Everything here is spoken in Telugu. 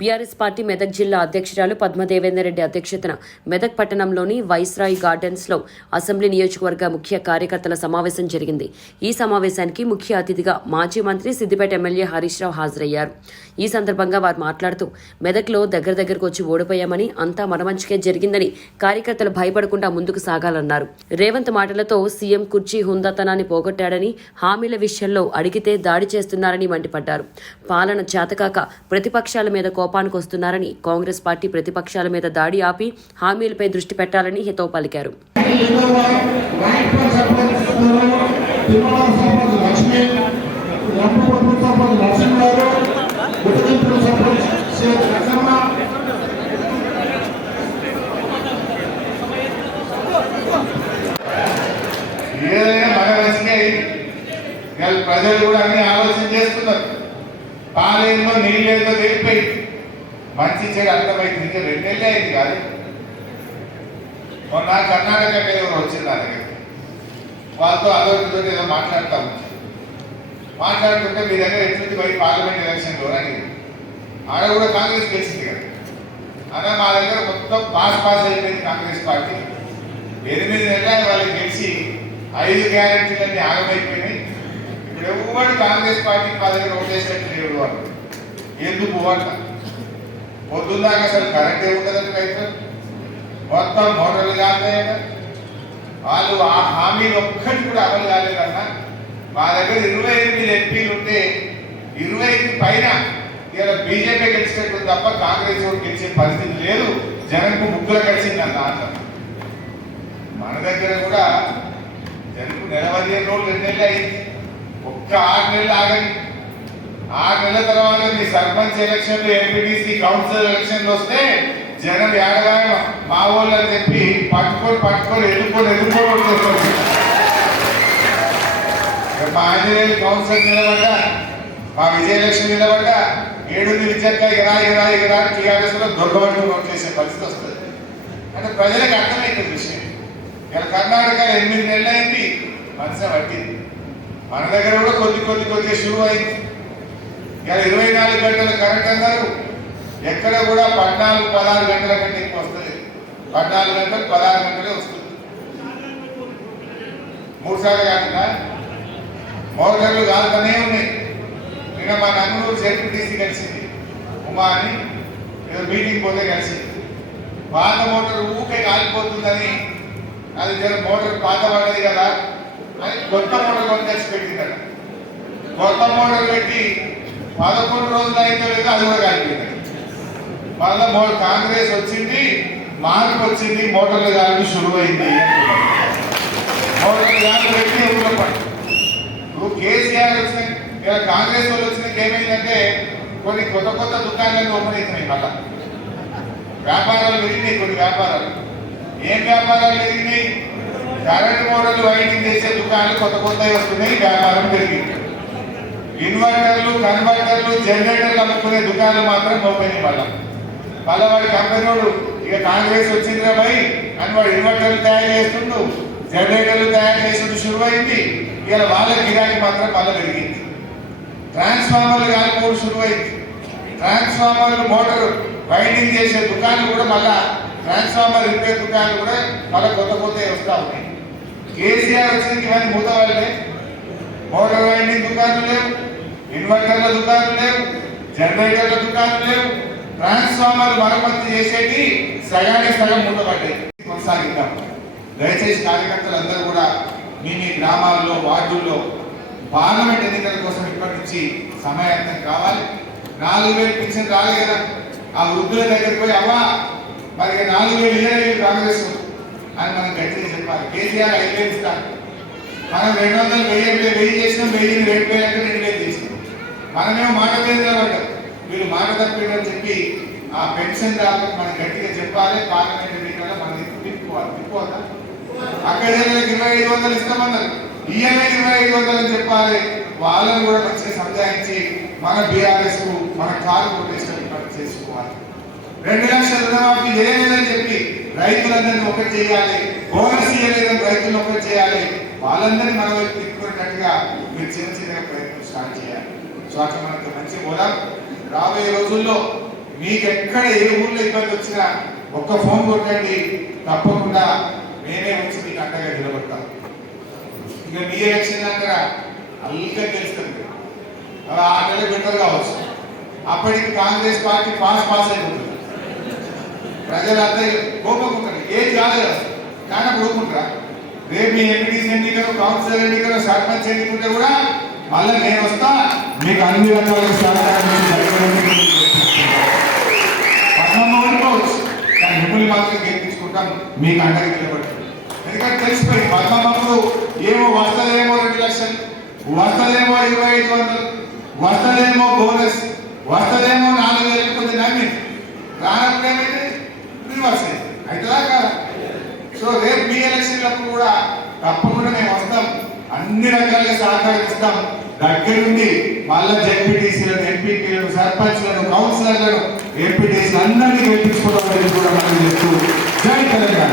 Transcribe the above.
బీఆర్ఎస్ పార్టీ మెదక్ జిల్లా అధ్యక్షురాలు పద్మదేవేందర్ రెడ్డి అధ్యక్షతన మెదక్ పట్టణంలోని వైస్రాయ్ గార్డెన్స్లో అసెంబ్లీ నియోజకవర్గ ముఖ్య కార్యకర్తల సమావేశం జరిగింది. ఈ సమావేశానికి ముఖ్య అతిథిగా మాజీ మంత్రి సిద్దిపేట ఎమ్మెల్యే హరీష్ రావు హాజరయ్యారు. ఈ సందర్భంగా వారు మాట్లాడుతూ మెదక్లో దగ్గర దగ్గరకు వచ్చి ఓడిపోయామని అంతా మనమంచికే జరిగిందని కార్యకర్తలు భయపడకుండా ముందుకు సాగాలన్నారు. రేవంత్ మాటలతో సీఎం కుర్చీ హుందాతనాన్ని పోగొట్టాడని హామీల విషయంలో అడిగితే దాడి చేస్తున్నారని మండిపడ్డారు. పాలన చేతకాక ప్రతిపక్షాల మీద కోపం కోపానికి వస్తున్నారని కాంగ్రెస్ పార్టీ ప్రతిపక్షాల మీద దాడి ఆపి హామీలపై దృష్టి పెట్టాలని హితవు పలికారు. ప్రజలు కూడా అన్ని ఆలోచన చేస్తున్నారు. పాలేందో నీళ్ళేందో తెలిపోయి మంచి చెడు అర్థమైంది. ఇంకా రెండేళ్ళే అయింది కాదు మొన్న కర్ణాటక ఎవరు వచ్చింది నా దగ్గరికి. వాళ్ళతో అదొకటితో ఏదో మాట్లాడతాం. మాట్లాడుతుంటే మీ దగ్గర ఎట్లుంది పోయి పార్లమెంట్ ఎలక్షన్లో అని. ఆడ కూడా కాంగ్రెస్ గెలిచింది కదా. అలా మా దగ్గర మొత్తం పాస్ పాస్ అయిపోయింది కాంగ్రెస్ పార్టీ. ఎనిమిది నెలలు వాళ్ళు గెలిచి ఐదు గ్యారెంటీలన్నీ ఆగమైపోయినాయి. ఇప్పుడు ఎవరు కాంగ్రెస్ పార్టీ మా దగ్గర ఓటేసినట్టు లేడు వాళ్ళు. ఎందుకు అంట పొద్దున్నాక అసలు కరెంట్ ఏముండదండి రైతులు మొత్తం మోటార్లు కాస్తాయట వాళ్ళు ఆ హామీలు ఒక్కటి కూడా అమలు కాలేదన్న. మా దగ్గర ఇరవై ఎనిమిది ఎంపీలు ఉంటే ఇరవై ఎనిమిది పైన ఇలా బీజేపీ గెలిచినట్టు తప్ప కాంగ్రెస్ గెలిచే పరిస్థితి లేదు. జనంకు ముగ్గులు కలిసిందన్న అంత మన దగ్గర కూడా జనకు నెల పదిహేను రోజులు రెండు నెలలు అయింది. ఒక్క ఆరు నెలలు ఆగండి. ఆరు నెలల తర్వాత మీ సర్పంచ్ ఎలక్షన్లు ఎంపీటీసీ కౌన్సిల్ ఎలక్షన్లు వస్తే జనం ఏడగా మా వాళ్ళు అని చెప్పి పట్టుకొని పట్టుకొని ఎదుర్కొని ఎదుర్కొని వచ్చేస్తారు. మా ఆంజనేయులు కౌన్సిల్ నిలబడ్డ మా విజయలక్ష్మి నిలబడ్డ ఏడు విద్యక్క ఇరా ఇరా ఇరా టీఆర్ఎస్లో దొరకబట్టుకుని వచ్చేసే పరిస్థితి వస్తుంది. అంటే ప్రజలకు అర్థమైంది విషయం. ఇక్కడ కర్ణాటక ఎనిమిది నెలలైంది మనసే పట్టింది. మన దగ్గర కూడా కొద్ది కొద్ది కొద్దిగా షురూ అయింది. ఇలా ఇరవై నాలుగు గంటల కరెంట్ అన్నారు ఎక్కడ కూడా పద్నాలుగు పదహారు గంటల కంటే ఎక్కువ వస్తుంది పద్నాలుగు గంటలు పదహారు గంటలే వస్తుంది. మూడు సార్లు కాకుండా మోటార్లు కాలుతూనే ఉన్నాయి. నిన్న మా నంగునూరు జెడ్పీటీసీ కలిసింది. ఉమా అని ఏదో మీటింగ్ పోతే కలిసింది. పాత మోటార్ ఊకే కాలిపోతుందని అది జర మోటార్ పాత పడ్డది కదా. అని కొత్త మోటార్ కొని తెచ్చి పెట్టిందట. కొత్త మోటార్ పెట్టి పదకొండు రోజులు అయితే లేదో అది కూడా కాలిపోయింది మళ్ళా మో కాంగ్రెస్ వచ్చింది మార్పు వచ్చింది మోటార్లు కాలి శురువైంది. మోటార్లు కాలు పెట్టి ఊళ్ళో నువ్వు కేసీఆర్ వచ్చిన ఇలా కాంగ్రెస్ వాళ్ళు వచ్చినాక ఏమైందంటే కొన్ని కొత్త కొత్త దుకాణాలు ఓపెన్ అవుతున్నాయి మళ్ళా. వ్యాపారాలు పెరిగినాయి కొన్ని వ్యాపారాలు. ఏం వ్యాపారాలు పెరిగినాయి? కరెంట్ మోడల్ వైడింగ్ చేసే దుకాణాలు కొత్త కొత్తవి వస్తున్నాయి వ్యాపారం పెరిగింది. ఇన్వర్టర్లు కన్వర్టర్లు జనరేటర్లు అమ్ముకునే దుకాణాలు మాత్రం ఓపెన్ మళ్ళా మళ్ళా వాడి కంపెనీడు ఇక కాంగ్రెస్ వచ్చిందిరా భయ్ అని వాడు ఇన్వర్టర్లు తయారు చేస్తుండు జనరేటర్లు తయారు చేస్తుండు శురువైంది. ఇలా వాళ్ళ గిరాకీ మాత్రం మళ్ళీ పెరిగింది. ట్రాన్స్ఫార్మర్లు కాలిపోవడం శురువైంది. ట్రాన్స్ఫార్మర్లు మోటార్ వైండింగ్ చేసే దుకాణాలు కూడా మళ్ళా ట్రాన్స్ఫార్మర్ రిపేర్ దుకాణాలు కూడా మళ్ళీ కొత్త కొత్త వస్తూ ఉన్నాయి. కేసీఆర్ వచ్చిన ఇవన్నీ మూత వాళ్ళే మోటార్ వైండింగ్ దుకాణాలు లేవు. ఇన్వర్టర్ల దుకాణం లేవు జనరేటర్ల దుకాణం లేవు. ట్రాన్స్ఫార్మర్ మరమ్మతు చేసేది సగానికి సగం మూతపడ్డాయి. కొనసాగిద్దాం. దయచేసి కార్యకర్తలందరూ కూడా మీ మీ గ్రామాల్లో వార్డుల్లో పార్లమెంట్ ఎన్నికల కోసం ఇప్పటి నుంచి సమయార్థం కావాలి. నాలుగు వేలు పింఛన్ రాలే కదా. ఆ వృద్ధుల దగ్గరికి పోయి అవ్వా మరి నాలుగు వేలు ఇరవై కాంగ్రెస్ అని మనం గట్టిగా చెప్పాలి. కేసీఆర్ ఐదు వేలు ఇస్తాను మనం రెండు వందలు వెయ్యి వెయ్యి చేసినాం వెయ్యి రెండు వేలు అంటే మనమేమో మాట మీద నిలబడ్డాం వీళ్ళు మాట తప్పిందని చెప్పి ఆ పెన్షన్ దారులకు మనం గట్టిగా చెప్పాలి పార్లమెంట్ ఎన్నికల్లో మనం తిప్పుకోవాలి. తిప్పుకోదా అక్కడ ఇరవై ఐదు వందలు ఇస్తామన్నారు. ఈఎంఐ ఇరవై ఐదు వందలు అని చెప్పాలి. వాళ్ళని కూడా మంచిగా సంజాయించి మన బీఆర్ఎస్కు మన కాలు కొట్టేసినట్టు చేసుకోవాలి. రెండు లక్షల రుణమాఫీ చేయలేదని చెప్పి రైతులందరినీ ఒకటి చేయాలి. బోనస్ ఇవ్వలేదని రైతులను ఒకటి చేయాలి. వాళ్ళందరినీ మన వైపు తిప్పుకునేటట్టుగా మీరు చిన్న చిన్న ప్రయత్నం స్టార్ట్ చేయాలి. సో అట్లా మనకి మంచి మూలం రాబోయే రోజుల్లో మీకు ఎక్కడ ఏ ఊర్లో ఇబ్బంది వచ్చినా ఒక్క ఫోన్ కొట్టండి. తప్పకుండా మేమే వచ్చి మీకు అండగా నిలబడతాం. ఇక మీ ఎలక్షన్ అంటారా అల్లిగా తెలుస్తుంది. అవి ఆ నెల బెటర్ కావచ్చు. అప్పటికి కాంగ్రెస్ పార్టీ పాస్ పాస్ అయిపోతుంది. ప్రజలంతా కోపకుంటారు. ఏది కాదు కానీ అప్పుడు ఊరుకుంటారా రేపు మీ ఎంపీటీసీ ఎన్నికలు కౌన్సిలర్ ఎన్నికలు సర్పంచ్ ఎన్నికలు కూడా మళ్ళీ నేను వస్తా మీకు అన్ని రకాల సహకారం చేసి కానీ మిమ్మల్ని మాత్రం గెలిపించుకుంటాం మీకు అండగా నిలబడుతుంది ఎందుకంటే తెలిసిపోయి పద్మమ్మకు ఏమో వస్తలేమో రెండు లక్షలు వస్తలేమో ఇరవై ఐదు వందలు వస్తలేమో బోనస్ వస్తలేమో నాలుగు వేలు కొద్ది నమ్మింది రానప్పుడు ఏమైంది? రివర్స్ అయింది. అవుతుందా కాదా? సో రేపు మీ ఎలక్షన్లప్పుడు కూడా తప్పకుండా మేము వస్తాం. అన్ని రకాలుగా సహకరిస్తాం దగ్గరుండి మళ్ళా జెడ్పీటీసీలను ఎంపీపీలను సర్పంచ్లను కౌన్సిలర్లను ఎంపీటీసీ అందరినీ గెలిపించుకోవడం కూడా మనం చెప్తూ జై తెలంగాణ.